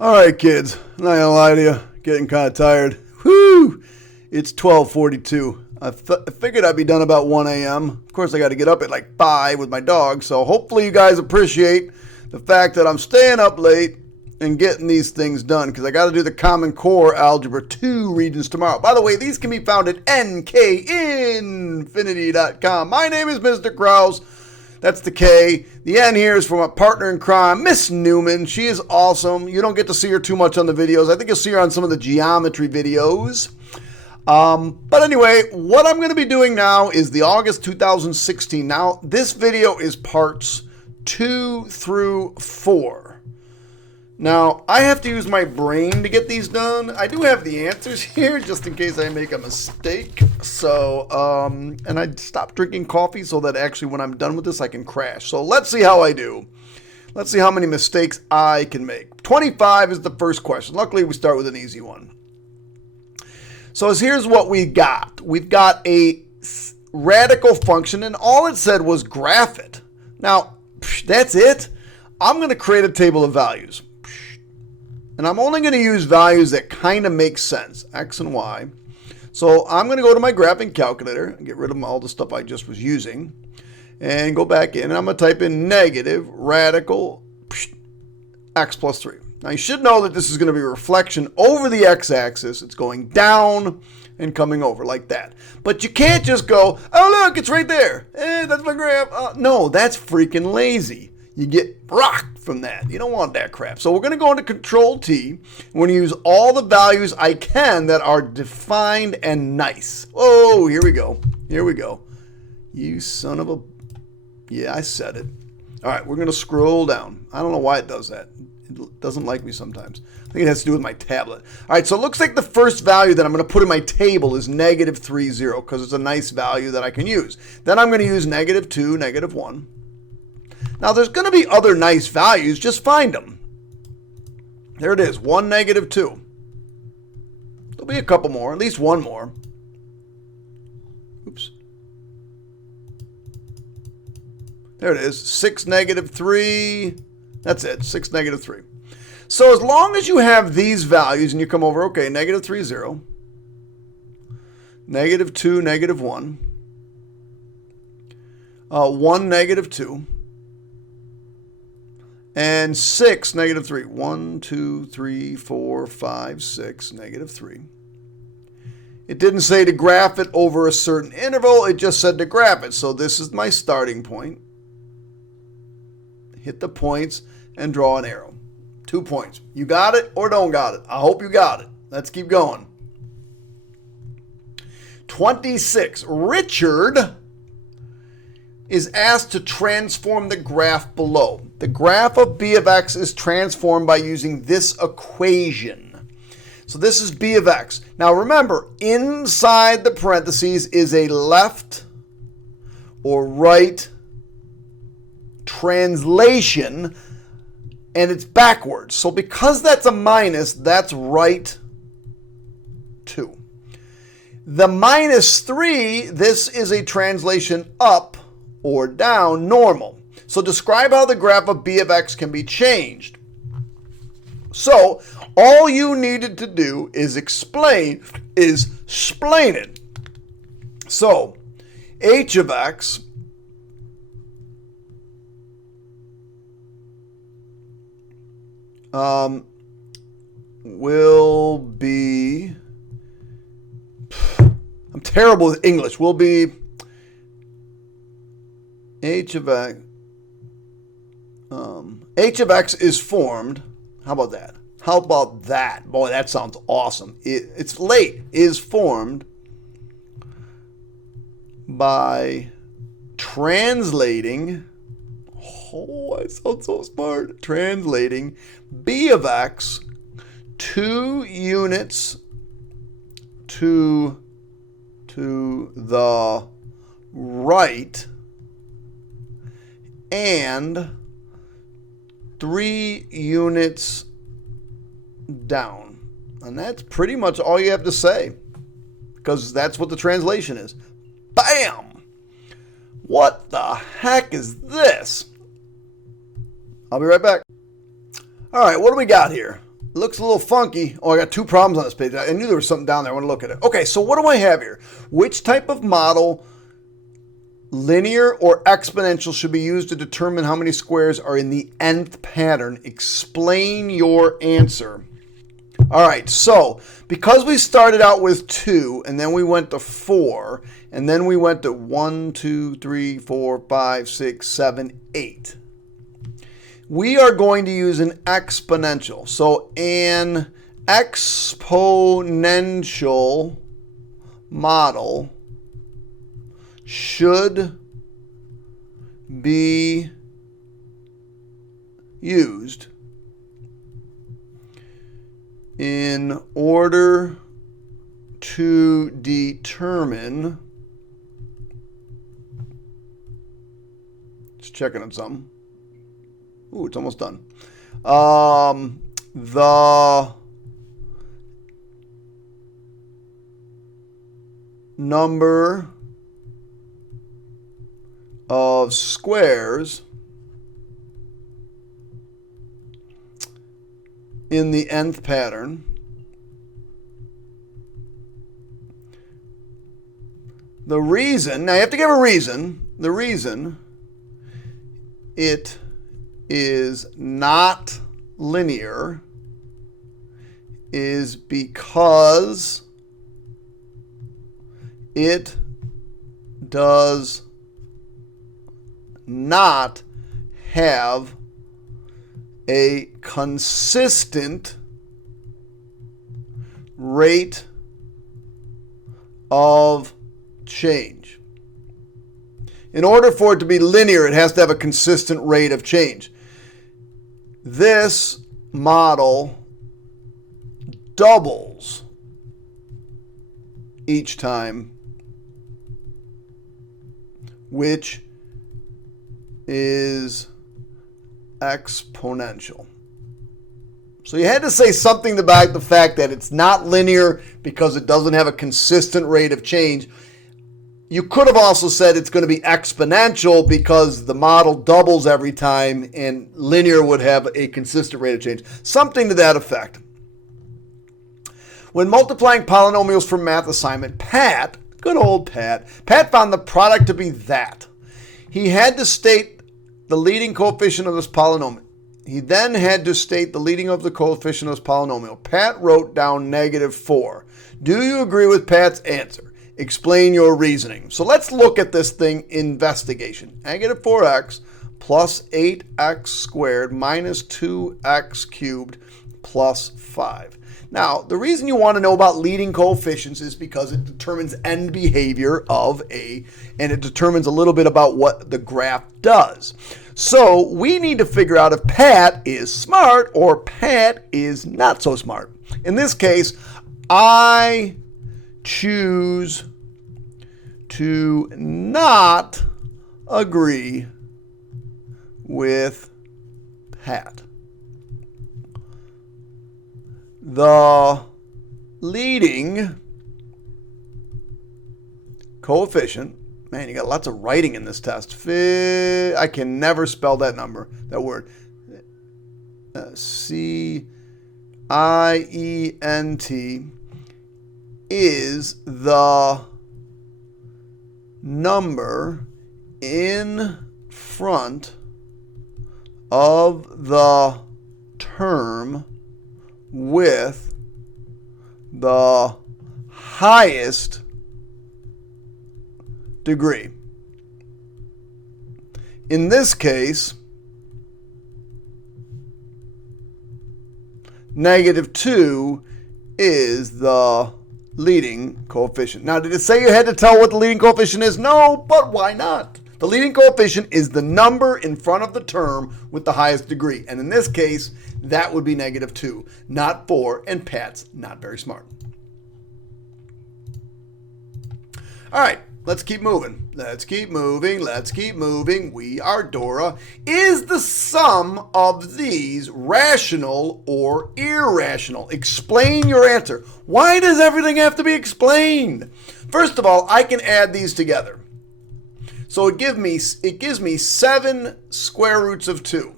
All right, kids, I'm not gonna lie to you, getting kind of tired. Whew! It's 12:42. I figured I'd be done about 1 a.m. Of course, I got to get up at like 5 with my dog, so hopefully you guys appreciate the fact that I'm staying up late and getting these things done, because I got to do the Common Core Algebra 2 Regents tomorrow. By the way, these can be found at nkinfinity.com. My name is Mr. Krause. That's the K. The N here is for my partner in crime, Miss Newman. She is awesome. You don't get to see her too much on the videos. I think you'll see her on some of the geometry videos. But anyway, what I'm going to be doing now is the August 2016. Now, this video is parts 2 through 4. Now, I have to use my brain to get these done. I do have the answers here just in case I make a mistake. So, and I stopped drinking coffee so that actually when I'm done with this, I can crash. So let's see how I do. Let's see how many mistakes I can make. 25 is the first question. Luckily, we start with an easy one. So here's what we got. We've got a radical function, and all it said was graph it. Now, that's it. I'm going to create a table of values. And I'm only going to use values that kind of make sense, x and y. So I'm going to go to my graphing calculator and get rid of all the stuff I just was using. And go back in, and I'm going to type in negative radical x plus 3. Now you should know that this is going to be a reflection over the x-axis. It's going down and coming over like that. But you can't just go, oh look, it's right there. That's my graph. No, that's freaking lazy. You get rocked from that. You don't want that crap. So we're going to go into Control T. We're going to use all the values I can that are defined and nice. Oh, here we go. Here we go. You son of a... Yeah, I said it. All right, we're going to scroll down. I don't know why it does that. It doesn't like me sometimes. I think it has to do with my tablet. All right, so it looks like the first value that I'm going to put in my table is negative 3, 0, because it's a nice value that I can use. Then I'm going to use negative 2, negative 1. Now, there's going to be other nice values. Just find them. There it is, 1, negative 2. There'll be a couple more, at least one more. Oops. There it is, 6, negative 3. That's it, 6, negative 3. So as long as you have these values and you come over, okay, negative 3, 0. Negative 2, negative 1. 1, negative 2. And 6, negative 3. 1, 2, 3, 4, 5, 6, negative 3. It didn't say to graph it over a certain interval. It just said to graph it. So this is my starting point. Hit the points and draw an arrow. 2 points. You got it or don't got it? I hope you got it. Let's keep going. 26. Richard is asked to transform the graph below. The graph of b of x is transformed by using this equation. So this is b of x. Now remember, inside the parentheses is a left or right translation, and it's backwards. So because that's a minus, that's right 2. The minus 3, this is a translation up or down, normal. So describe how the graph of b of x can be changed. So all you needed to do is explain it. So h of x will be, I'm terrible with English, will be h of x, h of x is formed, how about that? How about that? Boy, that sounds awesome. It's late, is formed by translating, oh, I sound so smart, translating b of x 2 units to the right and 3 units down. And that's pretty much all you have to say, because that's what the translation is. Bam! What the heck is this? I'll be right back. All right, what do we got here? It looks a little funky. Oh, I got two problems on this page. I knew there was something down there. I want to look at it. Okay, so what do I have here? Which type of model, linear or exponential, should be used to determine how many squares are in the nth pattern? Explain your answer. All right, so because we started out with 2, and then we went to 4, and then we went to 1, 2, 3, 4, 5, 6, 7, 8. We are going to use an exponential. So an exponential model should be used in order to determine, just checking on something. Ooh, it's almost done. The number of squares in the nth pattern the reason, now you have to give a reason, the reason it is not linear is because it does not have a consistent rate of change. In order for it to be linear, it has to have a consistent rate of change. This model doubles each time, which is exponential. So you had to say something about the fact that it's not linear because it doesn't have a consistent rate of change. You could have also said it's going to be exponential because the model doubles every time and linear would have a consistent rate of change. Something to that effect. When multiplying polynomials for math assignment, Pat, good old Pat found the product to be that. He had to state the leading coefficient of this polynomial. He then had to state the leading of the coefficient of this polynomial. Pat wrote down -4. Do you agree with Pat's answer? Explain your reasoning. So let's look at this thing, investigation. -4x plus 8x squared minus 2x cubed plus 5. Now, the reason you want to know about leading coefficients is because it determines end behavior of A, and it determines a little bit about what the graph does. So we need to figure out if Pat is smart or Pat is not so smart. In this case, I choose to not agree with Pat. The leading coefficient, man, you got lots of writing in this test. I can never spell that number, that word. C-I-E-N-T is the number in front of the term with the highest degree. In this case, -2 is the leading coefficient. Now, did it say you had to tell what the leading coefficient is? No, but why not? The leading coefficient is the number in front of the term with the highest degree. And in this case, that would be -2, not 4, and Pat's not very smart. All right, let's keep moving. Let's keep moving. Let's keep moving. We are Dora. Is the sum of these rational or irrational? Explain your answer. Why does everything have to be explained? First of all, I can add these together. So it gives me 7 square roots of 2.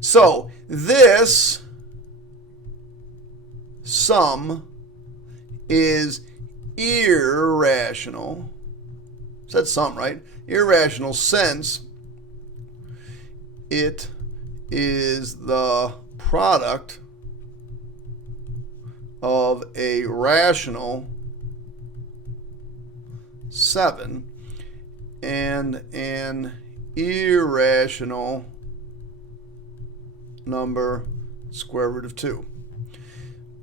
So this sum is irrational. Said sum, right? Irrational since it is the product of a rational 7 and an irrational number square root of 2.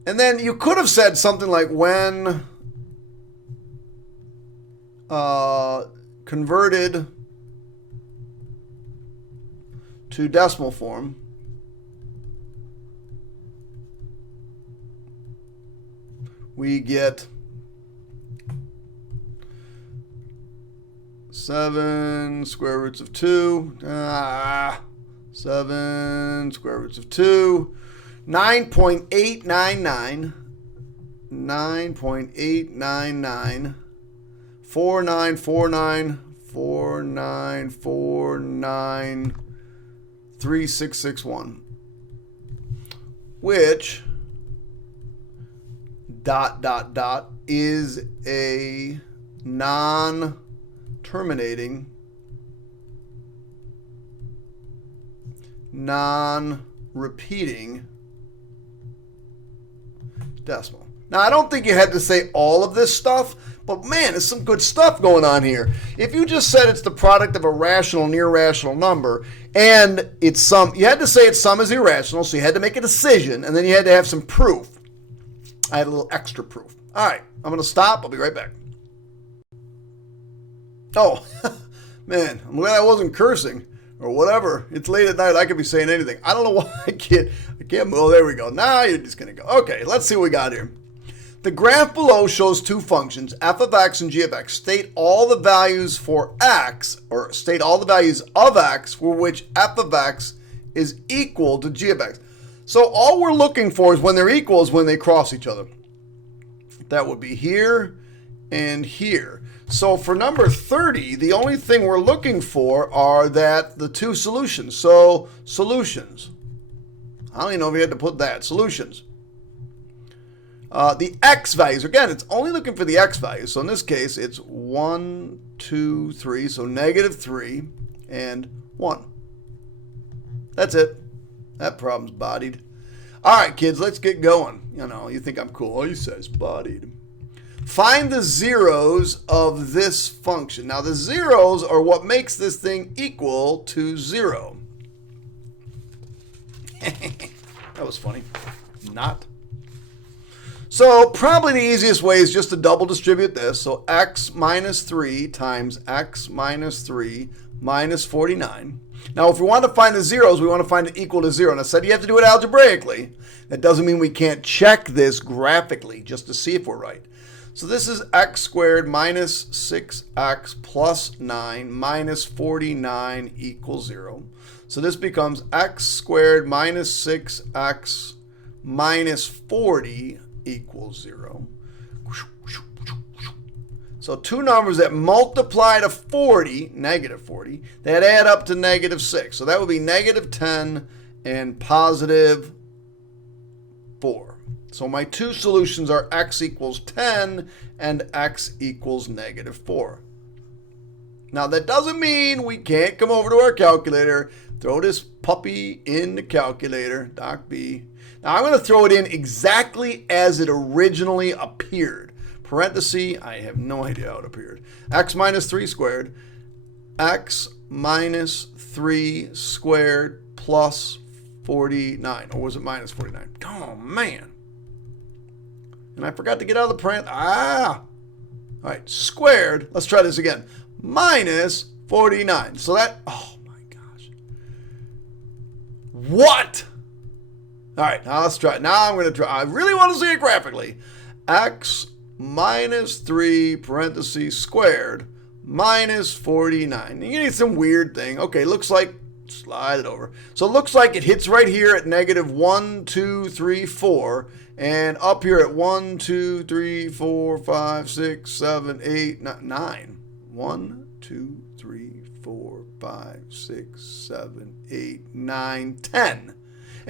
And then you could have said something like when converted to decimal form, we get 7 square roots of 2. 7 square roots of 2. 9.899. 9.899. 494949493661, which ... is a non-terminating, non-repeating decimal. Now, I don't think you had to say all of this stuff, but man, there's some good stuff going on here. If you just said it's the product of a rational and irrational number, and its sum, you had to say its sum is irrational, so you had to make a decision, and then you had to have some proof. I had a little extra proof. All right, I'm going to stop. I'll be right back. Oh, man, I'm glad I wasn't cursing or whatever. It's late at night. I could be saying anything. I don't know why I can't move. Oh, there we go. Now you're just going to go. Okay, let's see what we got here. The graph below shows two functions, f of x and g of x. State all the values for x, or state all the values of x for which f of x is equal to g of x. So all we're looking for is when they're equal is when they cross each other. That would be here and here. So for number 30, the only thing we're looking for are the two solutions. So solutions. I don't even know if you had to put that. Solutions. The x values, again, it's only looking for the x values. So in this case, it's 1, 2, 3. So -3 and 1. That's it. That problem's bodied. All right, kids, let's get going. You know, you think I'm cool. Oh, he says bodied. Find the zeros of this function. Now, the zeros are what makes this thing equal to 0. That was funny. Not. So probably the easiest way is just to double distribute this. So x minus 3 times x minus 3 minus 49. Now, if we want to find the zeros, we want to find it equal to 0. And I said you have to do it algebraically. That doesn't mean we can't check this graphically just to see if we're right. So this is x squared minus 6x plus 9 minus 49 equals 0. So this becomes x squared minus 6x minus 40 equals 0. So two numbers that multiply to 40, negative 40, that add up to -6. So that would be -10 and +4. So my two solutions are x equals 10 and x equals -4. Now that doesn't mean we can't come over to our calculator, throw this puppy in the calculator, Doc B. Now I'm going to throw it in exactly as it originally appeared. Parenthesis, I have no idea how it appeared. X minus 3 squared, x minus 3 squared plus 49. Or was it minus 49? Oh, man. And I forgot to get out of the parenthesis. All right, squared. Let's try this again. Minus 49. So that, oh my gosh. What? All right, now let's try it. Now I'm going to try. I really want to see it graphically. X minus 3 parentheses squared minus 49. You need some weird thing. Okay, looks like, slide it over. So it looks like it hits right here at -1, 2, 3, 4. And up here at 1, 2, 3, 4, 5, 6, 7, 8, 9. 1, 2, 3, 4, 5, 6, 7, 8, 9, 10.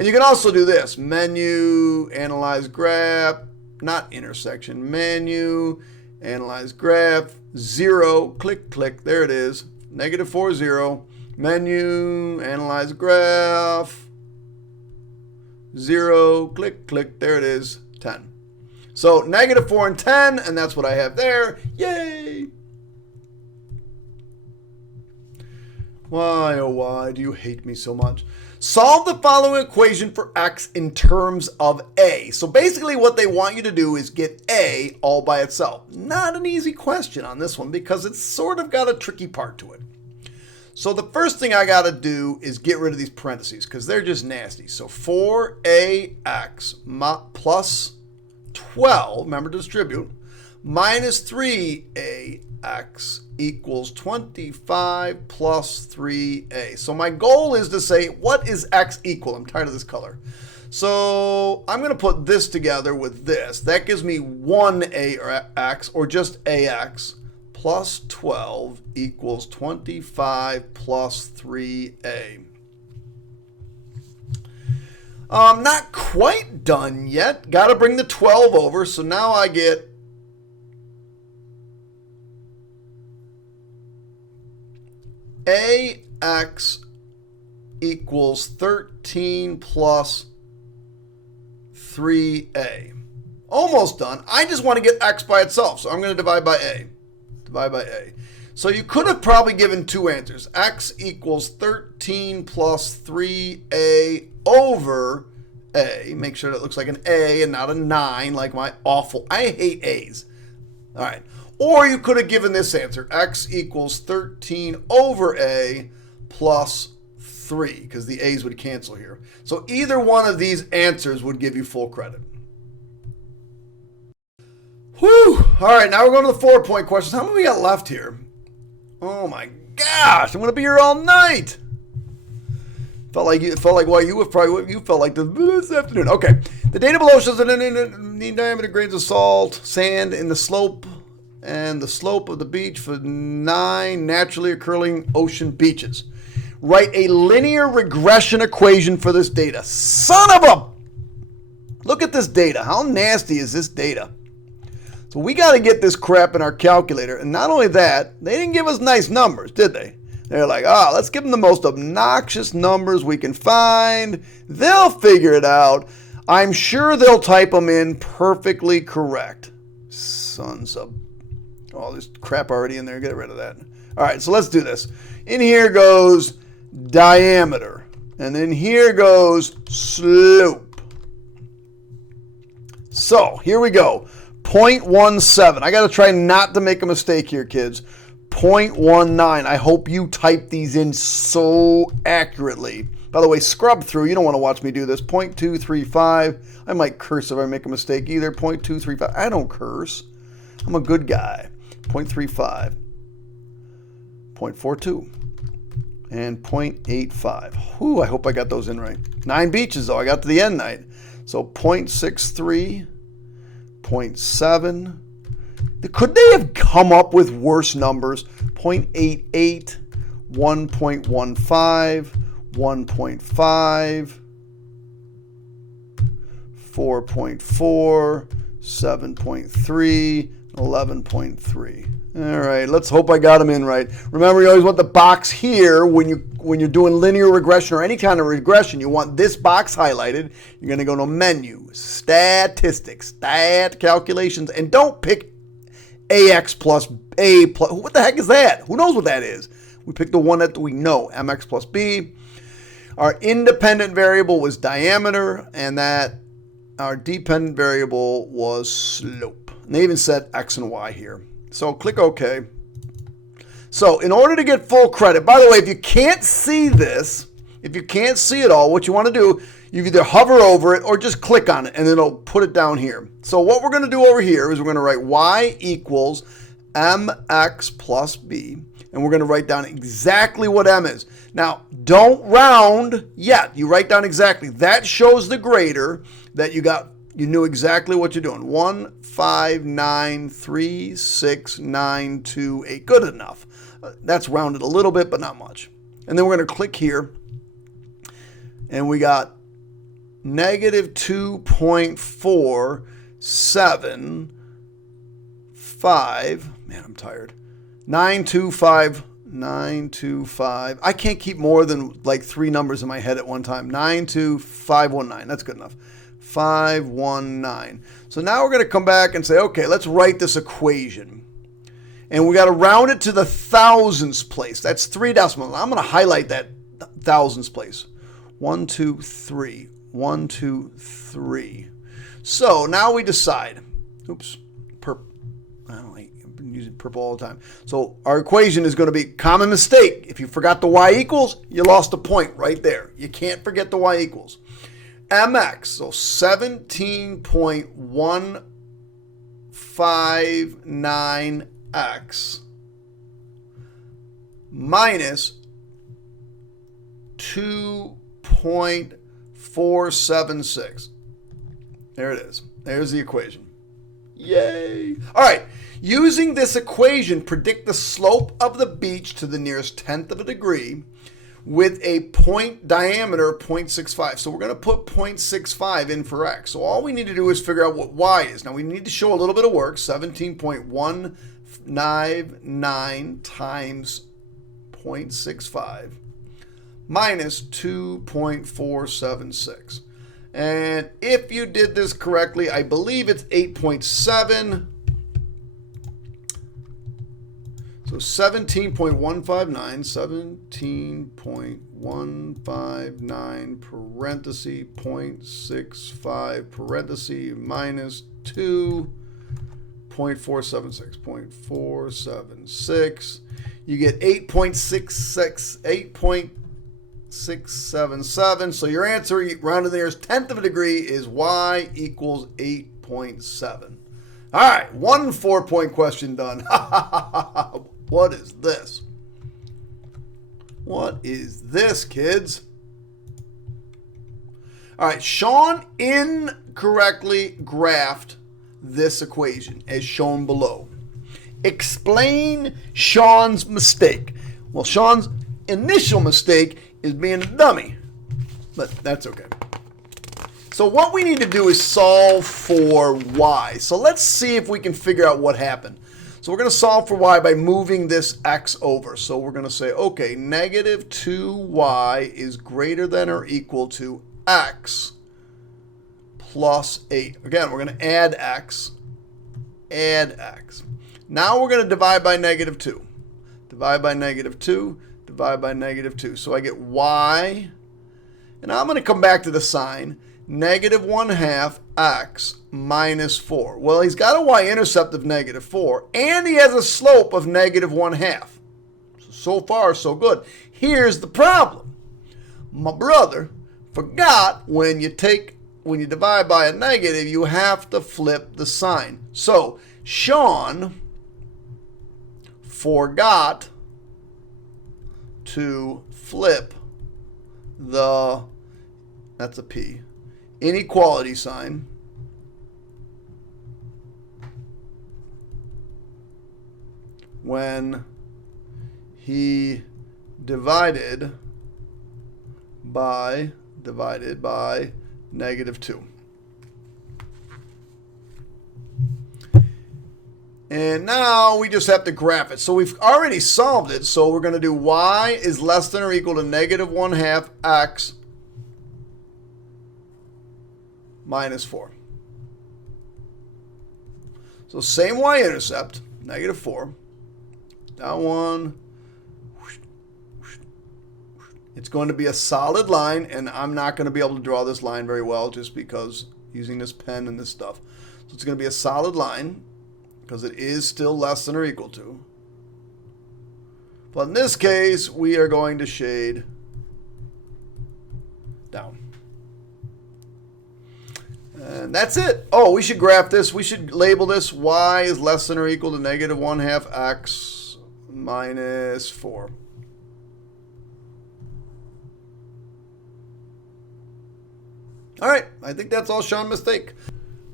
And you can also do this. Menu, analyze graph, not intersection. Menu, analyze graph, 0, click, click. There it is. -4, 0. Menu, analyze graph, 0, click, click. There it is, 10. So -4 and 10, and that's what I have there. Yay! Why, oh why do you hate me so much? Solve the following equation for x in terms of a. So basically what they want you to do is get a all by itself. Not an easy question on this one because it's sort of got a tricky part to it. So the first thing I got to do is get rid of these parentheses because they're just nasty. So 4ax plus 12, remember to distribute, minus 3ax equals 25 plus 3a. So my goal is to say, what is x equal? I'm tired of this color. So I'm going to put this together with this. That gives me 1ax, or just ax, plus 12 equals 25 plus 3a. Not quite done yet. Got to bring the 12 over. So now I get ax equals 13 plus 3a. Almost done. I just want to get x by itself. So I'm going to divide by a. Divide by a. So you could have probably given two answers. X equals 13 plus 3a over a. Make sure that looks like an a and not a 9 like my awful. I hate a's. All right. Or you could have given this answer. X equals 13 over a plus 3 because the a's would cancel here. So either one of these answers would give you full credit. Whew. All right, now we're going to the 4-point questions. How many we got left here? Oh my gosh, I'm going to be here all night. Felt like you felt like this afternoon. Okay, the data below shows that mean diameter grains of salt, sand in the slope, and the slope of the beach for 9 naturally occurring ocean beaches. Write a linear regression equation for this data. Son of a... Look at this data. How nasty is this data? So we got to get this crap in our calculator. And not only that, they didn't give us nice numbers, did they? They're like, let's give them the most obnoxious numbers we can find. They'll figure it out. I'm sure they'll type them in perfectly correct. Sons of... Oh, there's crap already in there. Get rid of that. All right, so let's do this. In here goes diameter. And then here goes slope. So here we go. 0.17. I got to try not to make a mistake here, kids. 0.19. I hope you type these in so accurately. By the way, scrub through. You don't want to watch me do this. 0.235. I might curse if I make a mistake either. 0.235. I don't curse. I'm a good guy. 0.35. 0.42. And 0.85. Whew, I hope I got those in right. 9 beaches, though. I got to the end night. So 0.63. 0.7. Could they have come up with worse numbers? 0.88, 1.15, 1.5, 4.4, 7.3, 11.3. All right, let's hope I got them in right. Remember, you always want the box here when you're doing linear regression or any kind of regression. You want this box highlighted. You're going to go to Menu, Statistics, Stat Calculations, and don't pick AX plus A plus. What the heck is that? Who knows what that is? We picked the one that we know, MX plus B. Our independent variable was diameter, and that our dependent variable was slope. And they even said X and Y here. So click OK. So in order to get full credit, by the way, if you can't see this, if you can't see it all, what you want to do, you either hover over it or just click on it and it'll put it down here. So what we're going to do over here is we're going to write y equals mx plus b. And we're going to write down exactly what m is. Now, don't round yet. You write down exactly. That shows the grader that you knew exactly what you're doing. 1, 5, 9, 3, 6, 9, 2, 8. Good enough. That's rounded a little bit, but not much. And then we're going to click here. And we got negative 2.475. Man, I'm tired. 925. I can't keep more than like 3 numbers in my head at one time. 92519. That's good enough. 519. So now we're going to come back and say, okay, let's write this equation. And we got to round it to the thousands place. That's 3 decimals. I'm going to highlight that thousands place. 1, 2, 3. 1, 2, 3. So now we decide. Oops. I've been using purple all the time. So our equation is going to be common mistake. If you forgot the y equals, you lost a point right there. You can't forget the y equals. mx, so 17.159x minus 2.476. There it is. There's the equation. Yay. All right. Using this equation, predict the slope of the beach to the nearest tenth of a degree with a point diameter of 0.65. So we're going to put 0.65 in for x. So all we need to do is figure out what y is. Now we need to show a little bit of work. 17.199 times 0.65 minus 2.476. And if you did this correctly, I believe it's 8.7. So 17.159 parenthesis 0.65 parenthesis minus 2.476. You get 8.677. So your answer, rounded to the nearest tenth of a degree, is y equals 8.7. All right, 1 4-point question done. What is this? What is this, kids? All right, Sean incorrectly graphed this equation as shown below. Explain Sean's mistake. Well, Sean's initial mistake is being a dummy, but that's okay. So what we need to do is solve for y. So let's see if we can figure out what happened. So we're going to solve for y by moving this x over. So we're going to say, okay, negative 2y is greater than or equal to x plus 8. Again, we're going to add x. Now we're going to divide by negative 2. Divide by negative 2. Divide by negative 2. So I get y. And I'm going to come back to the sign. Negative 1/2 x minus 4. Well, he's got a y-intercept of negative 4, and he has a slope of negative 1/2. So far, so good. Here's the problem. My brother forgot when you divide by a negative, you have to flip the sign. So Sean forgot to flip the, that's a P, inequality sign when he divided by negative 2. And now we just have to graph it. So we've already solved it. So we're going to do y is less than or equal to negative 1/2 x minus 4. So same y-intercept, negative 4. Down 1. It's going to be a solid line, and I'm not going to be able to draw this line very well just because using this pen and this stuff. So it's going to be a solid line because it is still less than or equal to. But in this case, we are going to shade down. And that's it. Oh, we should graph this. We should label this y is less than or equal to negative 1/2 x minus 4. All right, I think that's all Sean's mistake.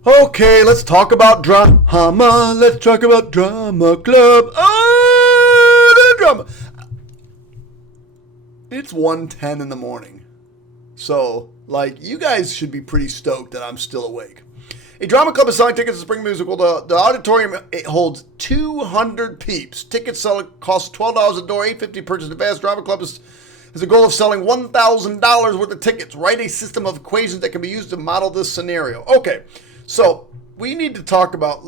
Okay, let's talk about drama. Let's talk about drama club. Oh, the drama. It's 1:10 in the morning. So, like, you guys should be pretty stoked that I'm still awake. A drama club is selling tickets to spring musical. The auditorium, it holds 200 peeps. Tickets cost $12 a door, $8.50 purchase in advance. Drama club has a goal of selling $1,000 worth of tickets. Write a system of equations that can be used to model this scenario. Okay, so we need to talk about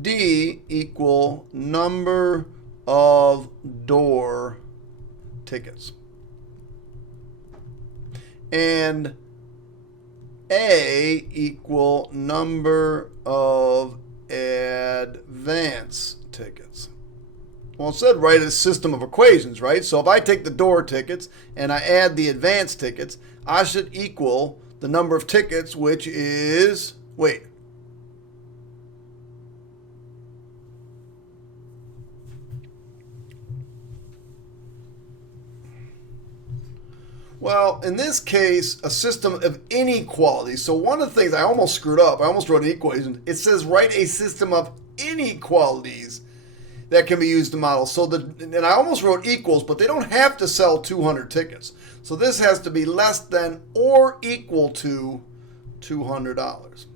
D equal number of door tickets. And A equal number of advance tickets. Well, it said write a system of equations, right? So if I take the door tickets and I add the advance tickets, I should equal the number of tickets, which is, wait. Well, in this case, a system of inequalities. So one of the things I almost screwed up, I almost wrote an equation. It says write a system of inequalities that can be used to model. So and I almost wrote equals, but they don't have to sell 200 tickets. So this has to be less than or equal to $200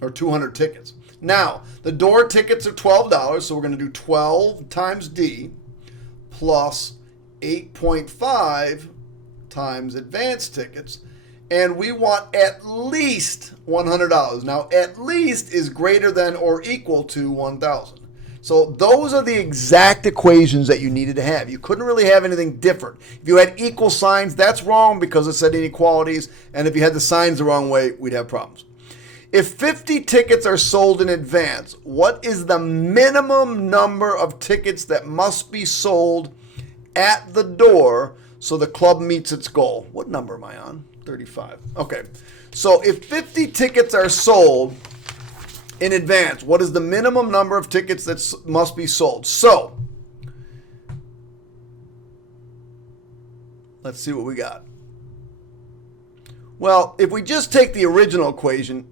or 200 tickets. Now, the door tickets are $12, so we're going to do 12 times D plus 8.5 times advance tickets, and we want at least $100. Now, at least is greater than or equal to 1,000. So those are the exact equations that you needed to have. You couldn't really have anything different. If you had equal signs, that's wrong because it said inequalities, and if you had the signs the wrong way, we'd have problems. If 50 tickets are sold in advance, what is the minimum number of tickets that must be sold at the door so the club meets its goal? What number am I on? 35. Okay. So if 50 tickets are sold in advance, what is the minimum number of tickets that must be sold? So let's see what we got. Well, if we just take the original equation,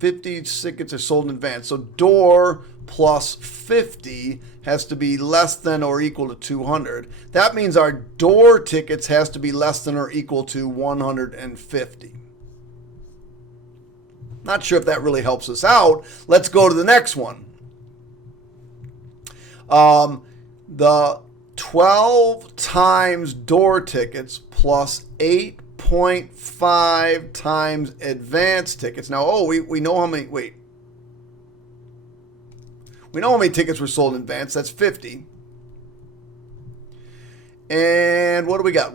50 tickets are sold in advance. So door plus 50 has to be less than or equal to 200. That means our door tickets has to be less than or equal to 150. Not sure if that really helps us out. Let's go to the next one. The 12 times door tickets plus 8.5 times advance tickets. Now, we know how many, wait. We know how many tickets were sold in advance. That's 50. And what do we got?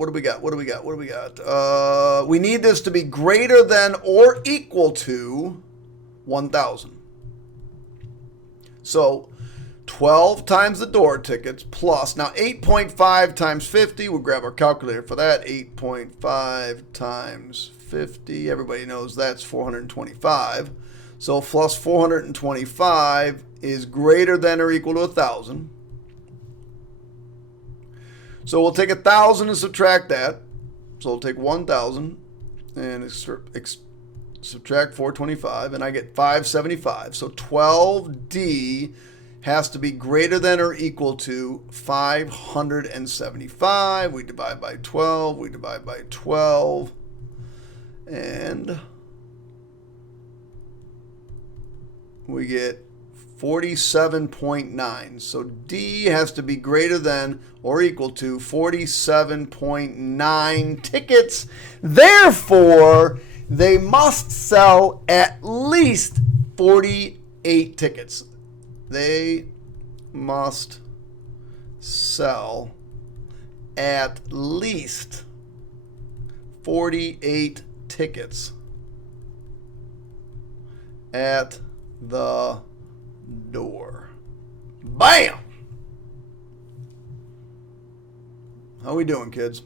We need this to be greater than or equal to 1,000. So 12 times the door tickets plus, now 8.5 times 50, we'll grab our calculator for that. 8.5 times 50, everybody knows that's 425. So plus 425 is greater than or equal to 1,000. So we'll take 1,000 and subtract that. So we'll take 1,000 and subtract 425, and I get 575. So 12D has to be greater than or equal to 575. We divide by 12. We divide by 12. And we get 47.9. So D has to be greater than or equal to 47.9 tickets. Therefore, they must sell at least 48 tickets. They must sell at least 48 tickets at the door. Bam! How we doing, kids?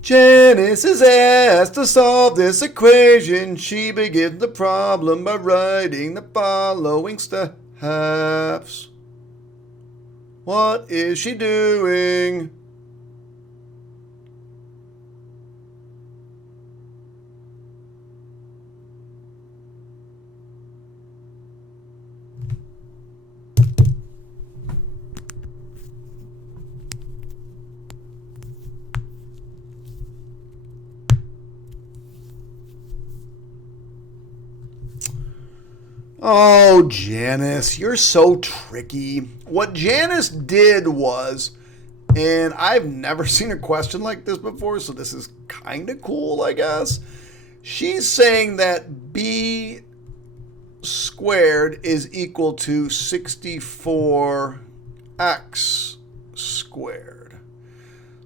Janice is asked to solve this equation. She begins the problem by writing the following steps. What is she doing? Oh, Janice, you're so tricky. What Janice did was, and I've never seen a question like this before, so this is kind of cool, I guess. She's saying that b squared is equal to 64x squared.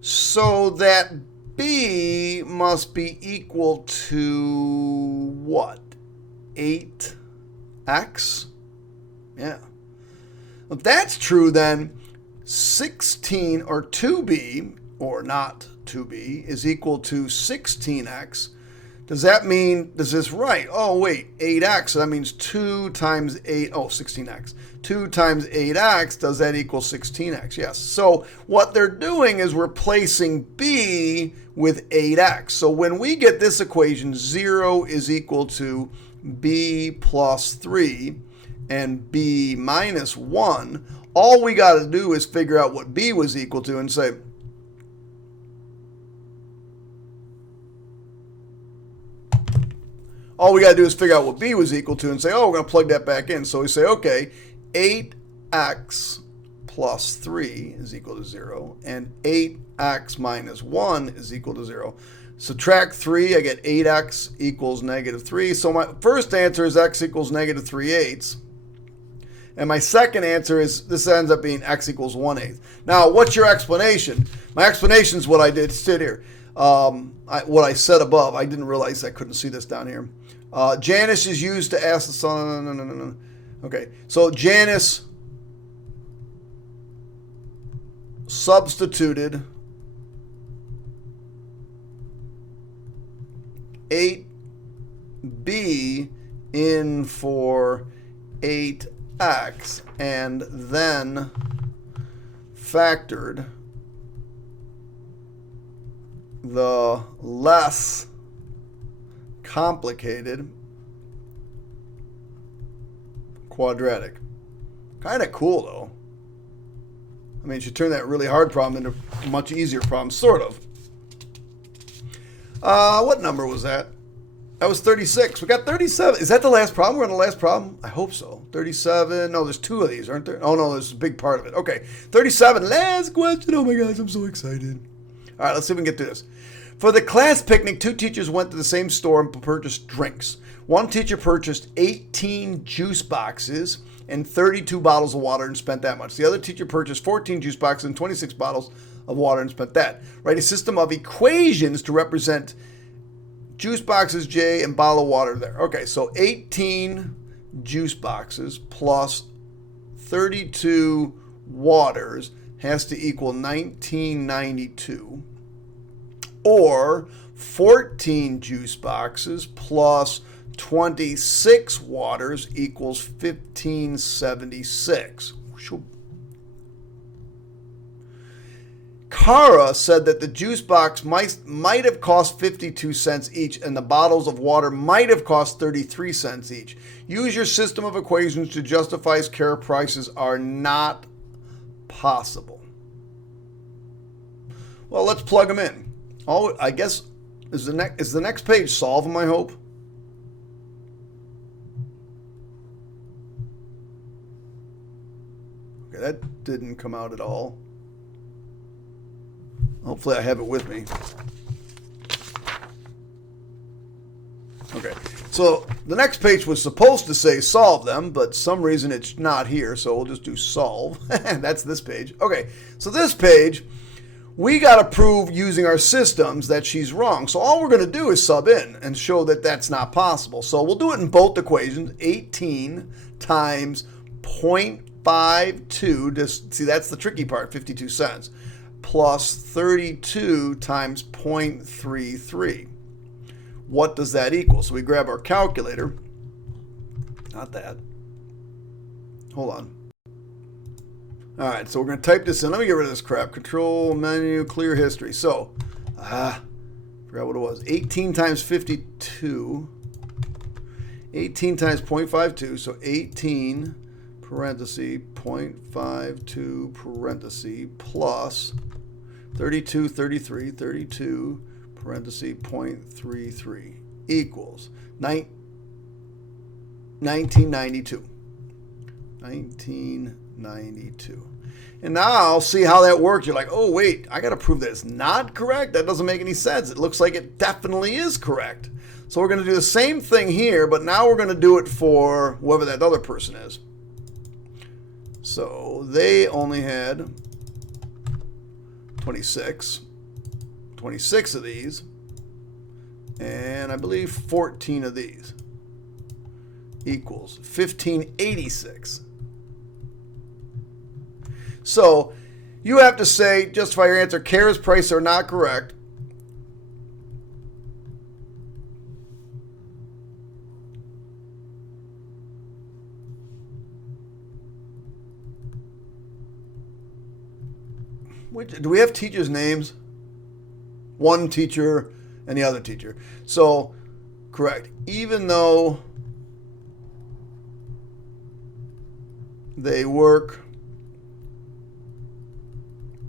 So that b must be equal to what? 8x? Yeah. If that's true, then 16 or 2b, or not 2b, is equal to 16x. Does that mean, is this right? Oh, wait, 8x, so that means 2 times 8, oh, 16x. 2 times 8x, does that equal 16x? Yes. So what they're doing is replacing b with 8x. So when we get this equation, 0 is equal to b plus 3 and b minus 1, all we got to do is figure out what b was equal to and say, all we got to do is figure out what b was equal to and say, oh, we're going to plug that back in. So we say, okay, 8x plus 3 is equal to 0, and 8x minus 1 is equal to 0. Subtract 3, I get 8x equals negative 3. So my first answer is x equals negative 3/8. And my second answer is, this ends up being x equals 1/8. Now, what's your explanation? My explanation is what I did. Sit here. What I said above. I didn't realize I couldn't see this down here. Janice is used to ask the son. No. Okay, so Janice substituted 8b in for 8x and then factored the less complicated quadratic. Kind of cool, though. I mean, she turned that really hard problem into a much easier problem, sort of. What number was that? That was 36. We got 37. Is that the last problem? We're on the last problem? I hope so. 37. No, there's 2 of these, aren't there? Oh, no, there's a big part of it. Okay, 37. Last question. Oh, my gosh, I'm so excited. All right, let's see if we can get through this. For the class picnic, 2 teachers went to the same store and purchased drinks. One teacher purchased 18 juice boxes and 32 bottles of water and spent that much. The other teacher purchased 14 juice boxes and 26 bottles of water and spent that. Write a system of equations to represent juice boxes J and bottle of water there. Okay, so 18 juice boxes plus 32 waters has to equal 1992. Or 14 juice boxes plus 26 waters equals 1576. Kara said that the juice box might have cost 52 cents each and the bottles of water might have cost 33 cents each. Use your system of equations to justify care prices are not possible. Well, let's plug them in. Oh, I guess, is the next page solve them, I hope? Okay, that didn't come out at all. Hopefully I have it with me. Okay, so the next page was supposed to say solve them, but some reason it's not here, so we'll just do solve. That's this page. Okay, so this page, we got to prove using our systems that she's wrong. So all we're going to do is sub in and show that that's not possible. So we'll do it in both equations. 18 times 0.52, just see that's the tricky part, 52 cents, plus 32 times 0.33. What does that equal? So we grab our calculator. Not that. Hold on. All right, so we're going to type this in. Let me get rid of this crap. Control, menu, clear history. So, forgot what it was. 18 times 52. 18 times 0.52. So 18 parenthesis 0.52 parenthesis plus 32 parenthesis 0.33 equals 9. 1992. 1992. And now see how that works. You're like, oh, wait, I got to prove that it's not correct. That doesn't make any sense. It looks like it definitely is correct. So we're going to do the same thing here, but now we're going to do it for whoever that other person is. So they only had 26 of these, and I believe 14 of these equals 1586. So you have to say, justify your answer. Kara's prices are not correct. Do we have teachers' names? One teacher and the other teacher. So, correct. Even though they work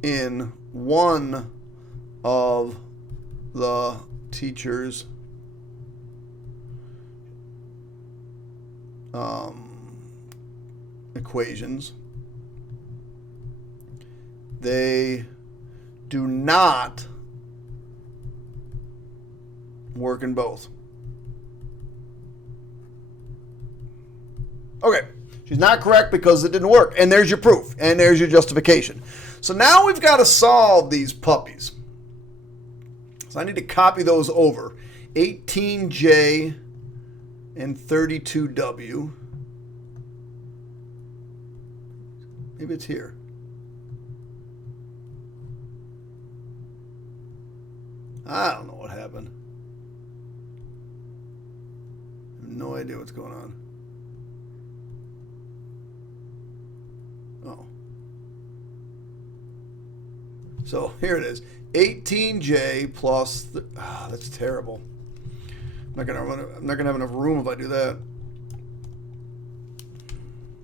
in one of the teacher's equations, they do not work in both. Okay, she's not correct because it didn't work. And there's your proof. And there's your justification. So now we've got to solve these puppies. So I need to copy those over. 18J and 32W. Maybe it's here. I don't know what happened. I have no idea what's going on. Oh. So here it is. 18J plus... that's terrible. I'm not gonna have enough room if I do that.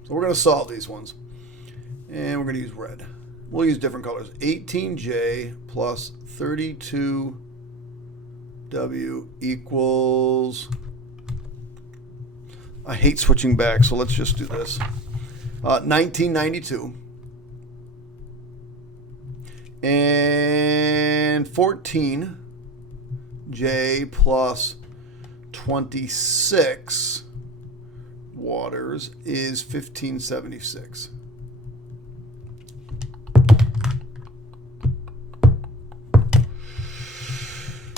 So we're gonna solve these ones. And we're gonna use red. We'll use different colors. 18J plus 32W equals... I hate switching back, so let's just do this. 1992. And 14J plus 26 waters is 1576.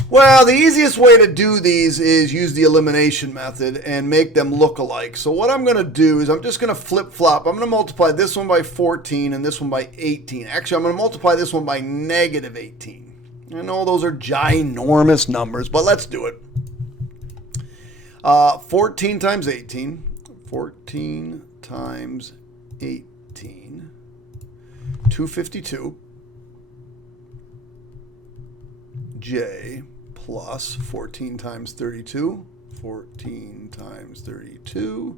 Well, the easiest way to do these is use the elimination method and make them look alike. So what I'm going to do is I'm just going to flip-flop. I'm going to multiply this one by 14 and this one by 18. Actually, I'm going to multiply this one by negative 18. I know those are ginormous numbers, but let's do it. 14 times 18. 14 times 18. 252. J plus 14 times 32, 14 times 32,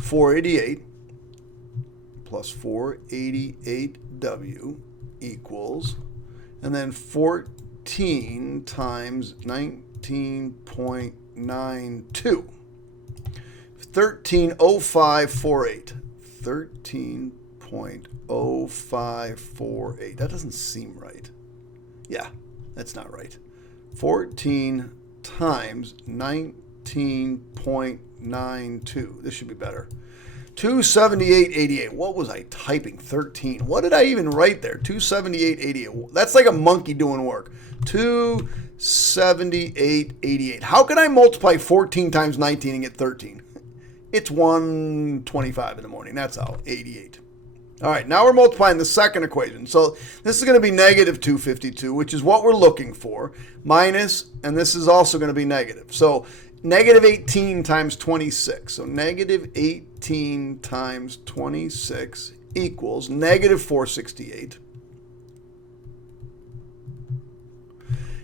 488 plus 488W equals, and then 14 times 19.92, 130548, 13.0548. That doesn't seem right. Yeah. That's not right. 14 times 19.92. This should be better. 278.88. What was I typing? 13. What did I even write there? 278.88. That's like a monkey doing work. 278.88. How can I multiply 14 times 19 and get 13? It's 1:25 in the morning. That's how. 88. All right, now we're multiplying the second equation. So this is going to be negative 252, which is what we're looking for, minus, and this is also going to be negative. So negative 18 times 26. So negative 18 times 26 equals negative 468.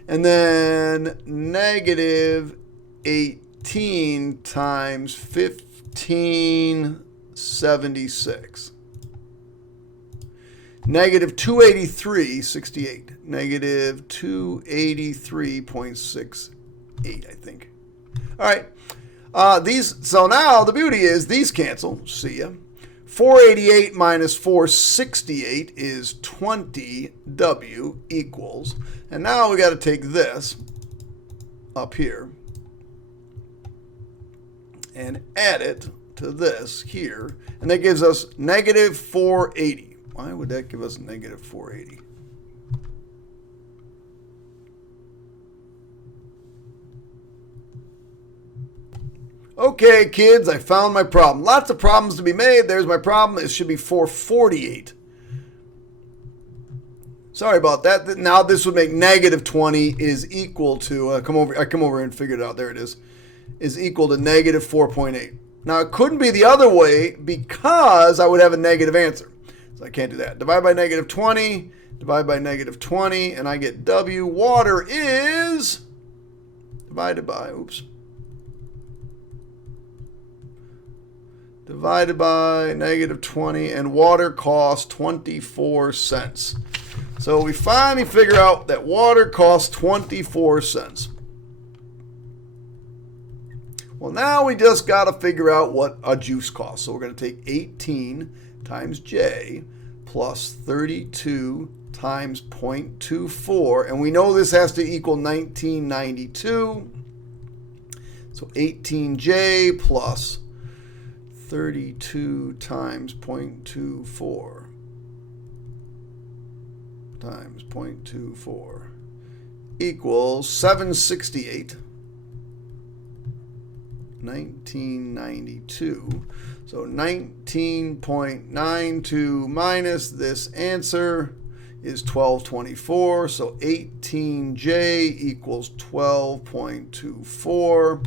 And then negative 18 times 1576. Negative 283.68. Negative 283.68, I think. All right. So now the beauty is these cancel. See ya. 488 minus 468 is 20W equals. And now we got to take this up here and add it to this here. And that gives us negative 480. Why would that give us negative 480? Okay, kids, I found my problem. Lots of problems to be made. There's my problem. It should be 448. Sorry about that. Now this would make negative 20 is equal to, I come over and figured it out. There it is equal to negative 4.8. Now it couldn't be the other way because I would have a negative answer. So I can't do that. Divide by negative 20, divide by negative 20, and I get W. Water is divided by, divided by negative 20, and water costs 24 cents. So we finally figure out that water costs 24 cents. Well, now we just got to figure out what a juice costs. So we're going to take 18 times J plus 32 times 0.24. And we know this has to equal 1992. So 18J plus 32 times 0.24 times 0.24 equals 768. 1992. So 19.92 minus this answer is 1224. So 18J equals 12.24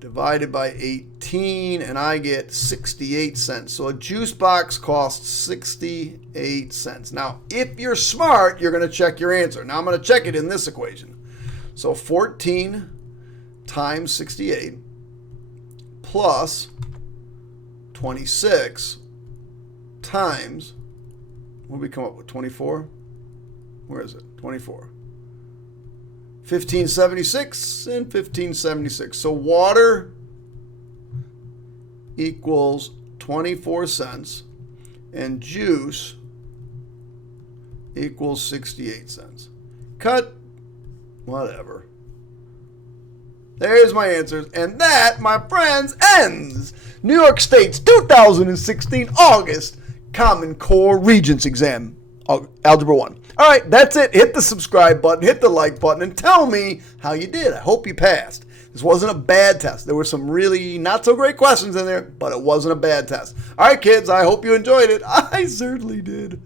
divided by 18, and I get 68 cents. So a juice box costs 68 cents. Now, if you're smart, you're going to check your answer. Now I'm going to check it in this equation. So 14 times 68 plus 26 times, what did we come up with, 24? Where is it? 24. 1576 and 1576. So water equals 24 cents and juice equals 68 cents. Cut, whatever. There's my answers. And that, my friends, ends New York State's 2016 August Common Core Regents Exam, Algebra 1. All right, that's it. Hit the subscribe button, hit the like button, and tell me how you did. I hope you passed. This wasn't a bad test. There were some really not so great questions in there, but it wasn't a bad test. All right, kids, I hope you enjoyed it. I certainly did.